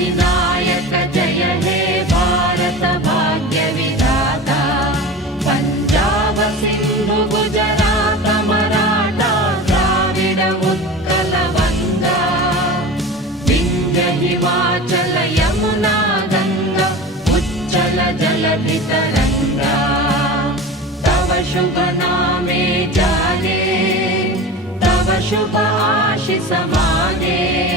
अधिनायक जय हे भारत भाग्य विधाता पंजाब सिंधु गुजरात मराठा द्राविड उत्कल वंगा विंध्य हिमाचल यमुना गंगा उच्चल जलधि तरंगा तव शुभ नामे जागे तव शुभ आशीष मागे।